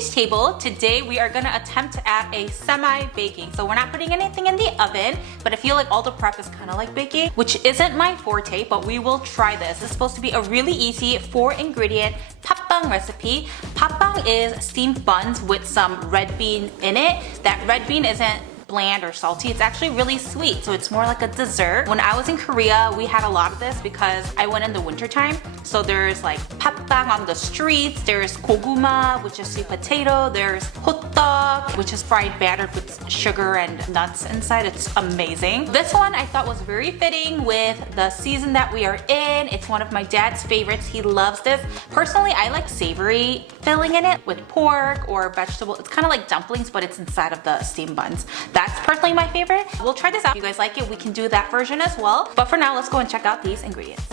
Teach Table. Today we are gonna attempt to add a semi-baking. So we're not putting anything in the oven, but I feel like all the prep is kind of like baking, which isn't my forte, but we will try this. It's supposed to be a really easy 4-ingredient papang recipe. Papang is steamed buns with some red bean in it. That red bean isn't bland or salty. It's actually really sweet, so it's more like a dessert. When I was in Korea, we had a lot of this because I went in the winter time. So there's like papang on the streets, there's goguma, which is sweet potato, there's hottog, which is fried battered with sugar and nuts inside. It's amazing. This one I thought was very fitting with the season that we are in. It's one of my dad's favorites. He loves this. Personally, I like savory filling in it with pork or vegetable. It's kind of like dumplings, but it's inside of the steamed buns. That's personally my favorite. We'll try this out. If you guys like it, we can do that version as well. But for now, let's go and check out these ingredients.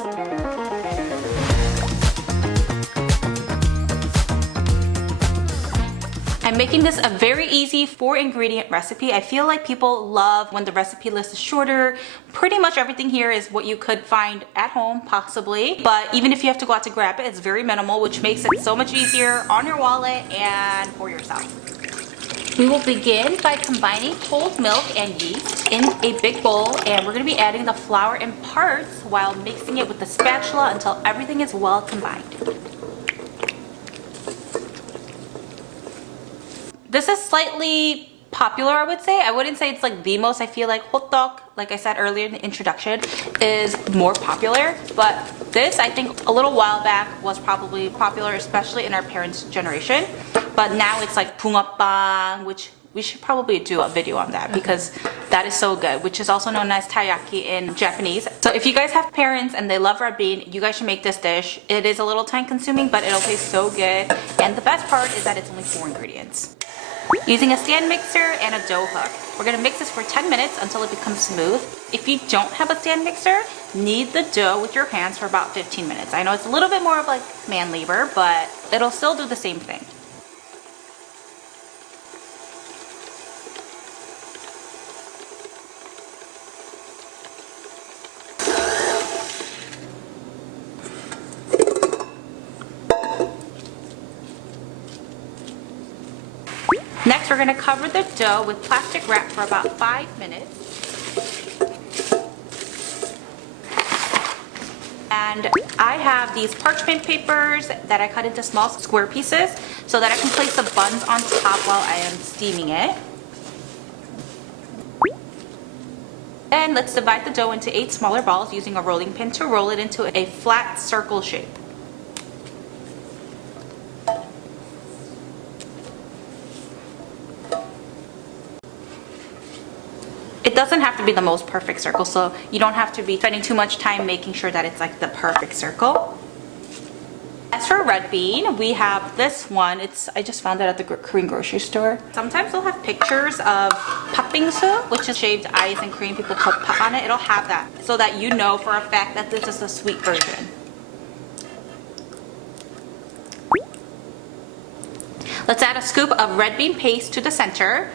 I'm making this a very easy 4-ingredient recipe. I feel like people love when the recipe list is shorter. Pretty much everything here is what you could find at home, possibly. But even if you have to go out to grab it, it's very minimal, which makes it so much easier on your wallet and for yourself. We will begin by combining cold milk and yeast in a big bowl, and we're going to be adding the flour in parts while mixing it with the spatula until everything is well combined. This is slightly popular, I would say. I wouldn't say it's like the most. I feel like hottog, like I said earlier in the introduction, is more popular. But this, I think, a little while back was probably popular, especially in our parents' generation. But now it's like bungeoppang, which we should probably do a video on that because that is so good, which is also known as taiyaki in Japanese. So if you guys have parents and they love red bean, you guys should make this dish. It is a little time consuming, but it'll taste so good. And the best part is that it's only 4 ingredients. Using a stand mixer and a dough hook. We're gonna mix this for 10 minutes until it becomes smooth. If you don't have a stand mixer, knead the dough with your hands for about 15 minutes. I know it's a little bit more of like man labor, but it'll still do the same thing. Next, we're going to cover the dough with plastic wrap for about 5 minutes. And I have these parchment papers that I cut into small square pieces so that I can place the buns on top while I am steaming it. And let's divide the dough into 8 smaller balls using a rolling pin to roll it into a flat circle shape. It doesn't have to be the most perfect circle, so you don't have to be spending too much time making sure that it's like the perfect circle. As for red bean, we have this one. I just found it at the Korean grocery store. Sometimes they'll have pictures of papingsu, which is shaved ice and Korean people put pap on it. It'll have that so that you know for a fact that this is a sweet version. Let's add a scoop of red bean paste to the center.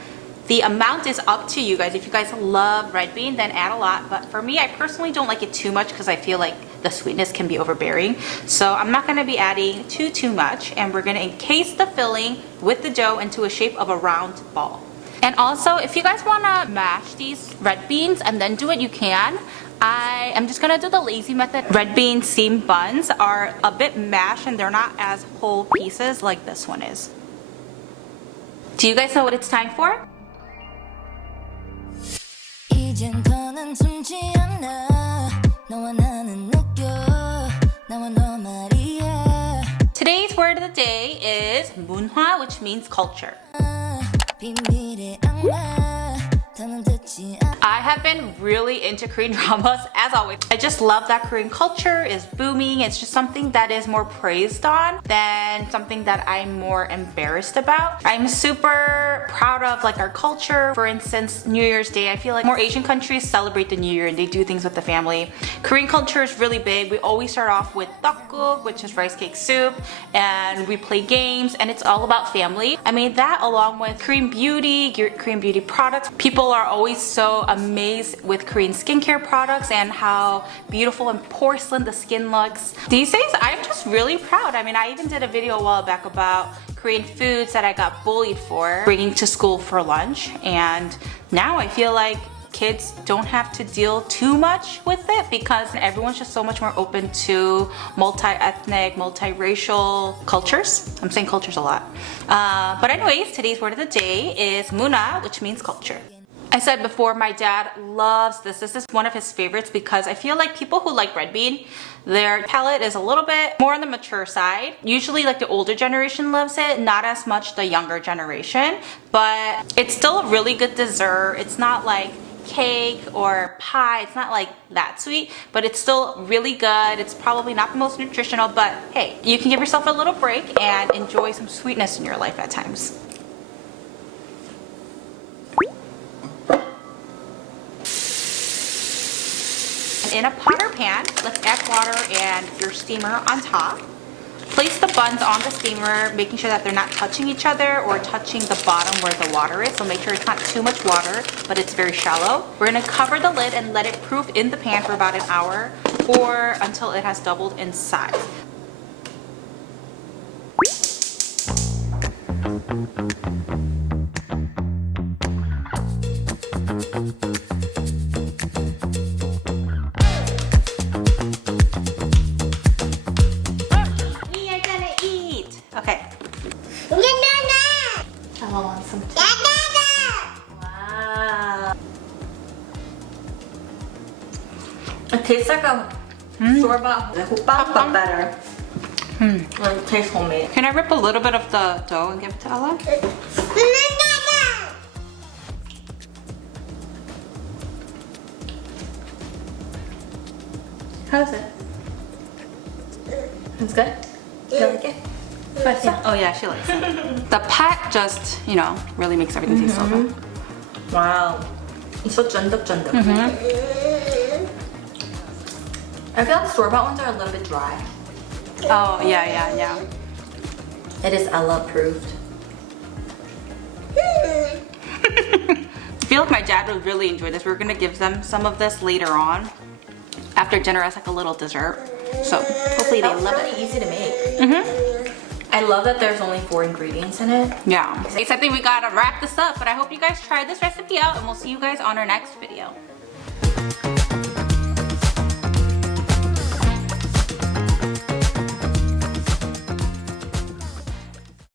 The amount is up to you guys. If you guys love red bean, then add a lot. But for me, I personally don't like it too much because I feel like the sweetness can be overbearing. So I'm not going to be adding too much. And we're going to encase the filling with the dough into a shape of a round ball. And also, if you guys want to mash these red beans and then do it, you can. I am just going to do the lazy method. Red bean steamed buns are a bit mashed and they're not as whole pieces like this one is. Do you guys know what it's time for? Today's word of the day is 문화, which means culture. I have been really into Korean dramas, as always. I just love that Korean culture is booming. It's just something that is more praised on than something that I'm more embarrassed about. I'm super proud of like our culture. For instance, New Year's Day, I feel like more Asian countries celebrate the New Year and they do things with the family. Korean culture is really big. We always start off with tteokguk, which is rice cake soup, and we play games, and it's all about family. I mean, that along with Korean beauty products. People are always so amazed amazed with Korean skincare products and how beautiful and porcelain the skin looks. These days, I'm just really proud. I mean, I even did a video a while back about Korean foods that I got bullied for bringing to school for lunch, and now I feel like kids don't have to deal too much with it because everyone's just so much more open to multi-ethnic, multi-racial cultures. I'm saying cultures a lot. But anyways, today's word of the day is muna, which means culture. I said before, my dad loves this. This is one of his favorites because I feel like people who like red bean, their palate is a little bit more on the mature side. Usually like the older generation loves it, not as much the younger generation, but it's still a really good dessert. It's not like cake or pie, it's not like that sweet, but it's still really good. It's probably not the most nutritional, but hey, you can give yourself a little break and enjoy some sweetness in your life at times. In a pot or pan, let's add water and your steamer on top. Place the buns on the steamer, making sure that they're not touching each other or touching the bottom where the water is. So make sure it's not too much water, but it's very shallow. We're gonna cover the lid and let it proof in the pan for about an hour or until it has doubled in size. Okay. I want some tea. Wow. It tastes like a store-bought hoopbap, but better. Like it tastes homemade. Can I rip a little bit of the dough and give it to Ella? How's it? It's good? You like it? Oh yeah, she likes it. The pot just, you know, really makes everything taste so good. Wow. It's so 쫀득쫀득. I feel like store-bought ones are a little bit dry. Oh yeah. It is Ella approved. I feel like my dad would really enjoy this. We're gonna give them some of this later on after dinner as like a little dessert. So hopefully they love it. It's really easy to make. I love that there's only 4 ingredients in it. Yeah. I think we gotta wrap this up, but I hope you guys try this recipe out and we'll see you guys on our next video.